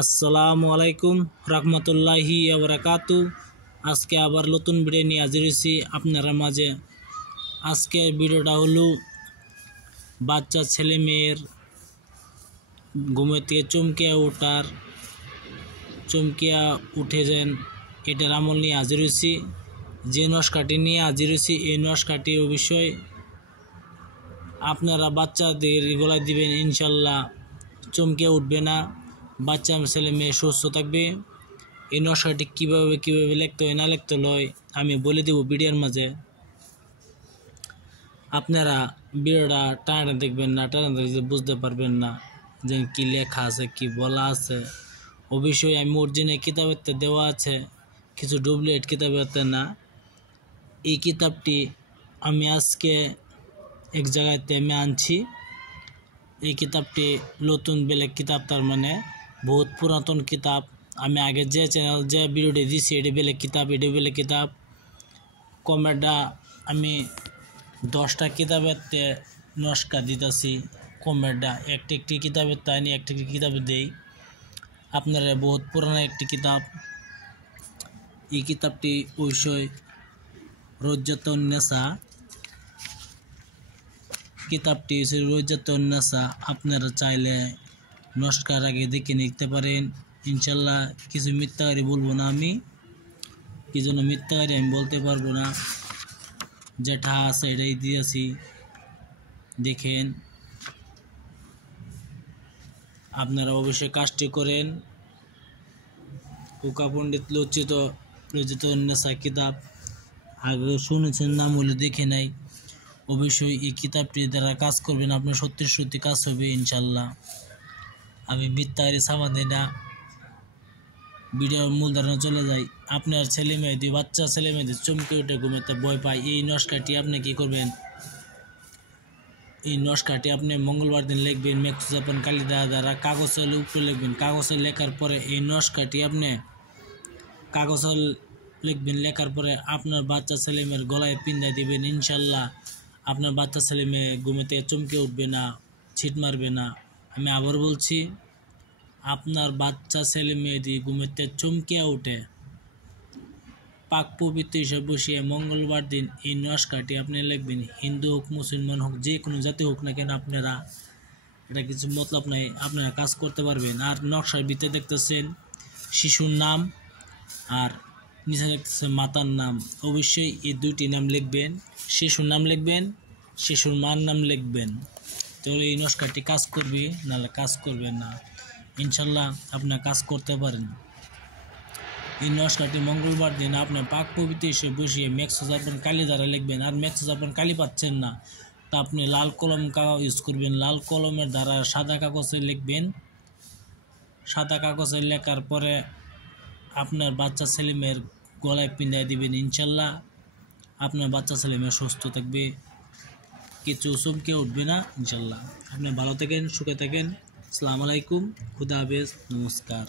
আসসালামু আলাইকুম রহমতুল্লাহি ওবরাকাতু। আজকে আবার নতুন ভিডিও নিয়ে হাজির হয়েছি আপনারা মাঝে। আজকের ভিডিওটা হলো বাচ্চা ছেলে মেয়ের ঘুমে থেকে চমকিয়া উঠে যান এটার আমল নিয়ে হাজির হয়েছি। যে নস্কাটি নিয়ে হাজির হয়েছি এই নস্কাটি অবশ্যই আপনারা বাচ্চাদের গলায় দিবেন, ইনশাল্লাহ চমকে উঠবে না, বাচ্চা ছেলে মেয়ে সুস্থ থাকবে। এই নকশাটি কীভাবে লিখতে হয় না লিখতে হয় আমি বলে দেব ভিডিওর মাঝে। আপনারা ভিডিওটা টানা দেখবেন না, টানা দেখলে বুঝতে পারবেন না যে কী লেখা আছে কি বলা আছে। অবশ্যই আমি অরিজিনাল কিতাবেতে দেওয়া আছে, কিছু ডুপ্লিকেট কিতাবেতে না। এই কিতাবটি আমি আজকে এক জায়গাতে আমি আনছি। এই কিতাবটি নতুন বেলেগ কিতাব, তার মানে বহুত পুরাতন কিতাব। আমি আগে যে চ্যানেল যে ভিডিওটি দিচ্ছি এটি বেলেগ কিতাব। কমেডা আমি 10টা কিতাবেতে নস্কা দিতেছি। কমেডা একটি কিতাবের তাই নিয়ে একটি কিতাবে দেই। আপনারা বহুত পুরানো একটি কিতাব। এই কিতাবটি অবশ্যই রোজাতুন্নেসা, কিতাবটি রোজাতুন্নেসা। আপনারা চাইলে নস্কার আগে দেখে নিতে পারেন। ইনশাল্লাহ কিছু মিথ্যাকারী বলবো না, আমি কি জন্য মিথ্যাকারী আমি বলতে পারবো না। যেটা আছে এটাই দিয়েছি, দেখেন। আপনারা অবশ্যই কাজটি করেন। কুকা পণ্ডিত রচিত কিতাব আগে শুনেছেন, নাম হলে দেখে নাই। অবশ্যই এই কিতাবটি দ্বারা কাজ করবেন, আপনার সত্যি কাজ হবে ইনশাল্লাহ। আমি মিথ্যাকারী সামান দিই না। ভিডিওর মূল ধারণা চলে যাই। আপনার ছেলে মেয়েদের, বাচ্চা ছেলে মেয়েদের চমকে উঠে ঘুমাতে ভয় পায়, এই নস্কাটি আপনি কি করবেন? এই নস্কাটি আপনি মঙ্গলবার দিন লিখবেন মেকসুজাপন কালিদা দ্বারা কাগজের উপরে লিখবেন। কাগজে লেখার পরে এই নস্কাটি আপনি কাগজে লিখবেন। লেখার পরে আপনার বাচ্চা ছেলে মেয়ের গলায় পিন্দায় দিবেন। ইনশাল্লাহ আপনার বাচ্চা ছেলে মেয়ে ঘুমেতে চমকে উঠবে না, ছিট মারবে না। আমি আবার বলছি, আপনার বাচ্চা ছেলে মেয়েদের ঘুমেতে চমকিয়া উঠে পাক পবিত্র হিসেবে বসিয়ে মঙ্গলবার দিন এই নস্কাটি আপনি লিখবেন। হিন্দু হোক, মুসলমান হোক, যে কোনো জাতি হোক না কেন, আপনারা এটা কিছু মতলব নাই, আপনারা কাজ করতে পারবেন। আর নকশার ভিতরে দেখতেছেন শিশুর নাম আর নিচে দেখতেছেন মাতার নাম। অবশ্যই এই দুইটি নাম লিখবেন, শিশুর নাম লিখবেন, শিশুর মার নাম লিখবেন। তাহলে এই নস্কাটি কাজ করবে, নাহলে কাজ করবে না। ইনশাল্লাহ আপনার কাজ করতে পারেন। এই নস্কাটি মঙ্গলবার দিন আপনার পাক পবিত্র হিসেবে বসিয়ে মেকসুজাপন কালি দ্বারা লিখবেন। আর মেকসুজাপন কালি পাচ্ছেন না তা আপনি লাল কলম ইউজ করবেন। লাল কলমের দ্বারা সাদা কাগজে লিখবেন। সাদা কাগজে লেখার পরে আপনার বাচ্চা ছেলে মেয়ের গলায় পিন্দায় দিবেন। ইনশাল্লাহ আপনার বাচ্চা ছেলে মেয়ে সুস্থ থাকবে, কিছু চমকে উঠবে না ইনশাল্লাহ। আপনি ভালো থাকেন, সুখে থাকেন। আসসালামু আলাইকুম, খুদা হাফেজ, নমস্কার।